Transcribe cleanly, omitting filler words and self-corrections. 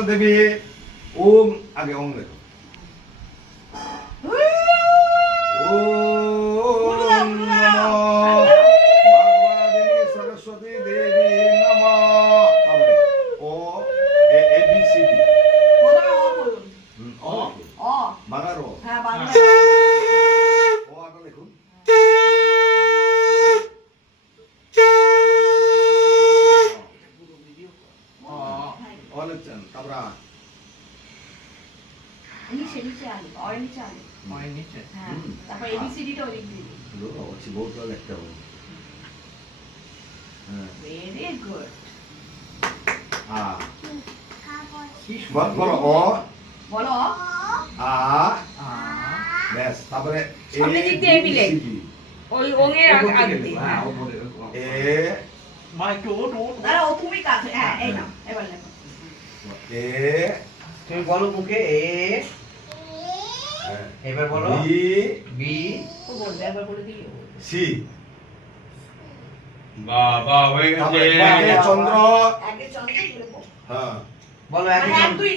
দেবী ওম আগে ওম লেখো ওম নমো ভগবতী সরস্বতী দেবী নমো তারপরে ও এ বি সি ডি প্রথমে অ বলুন অ অ বাংলার ও হ্যাঁ বাংলা ও আটা লিখুন ও লিখছেন তারপরে নিচে নিচে আলো অর নিচে আলো হ্যাঁ তারপর এবিসিডি টা লিখ দিবি অছি বহুত লিখতে হবে হ্যাঁ ভেরি গুড বলো ও বলো আ বেশ তারপরে সামনে দিক দিয়ে এ মিলে ওই ওঙের আগে এ দাঁড়া ও তুমি কাছে হ্যাঁ এই নাও এবার লেখো এ তুমি বলো মুখে এ এবার বলো বি বি ও বলবে একবার বলে দিই সি বাবা হয়ে তারপরে গেছে চন্দ্র আগে চন্দ্র লিখো হ্যাঁ বলো হ্যাঁ একই তুই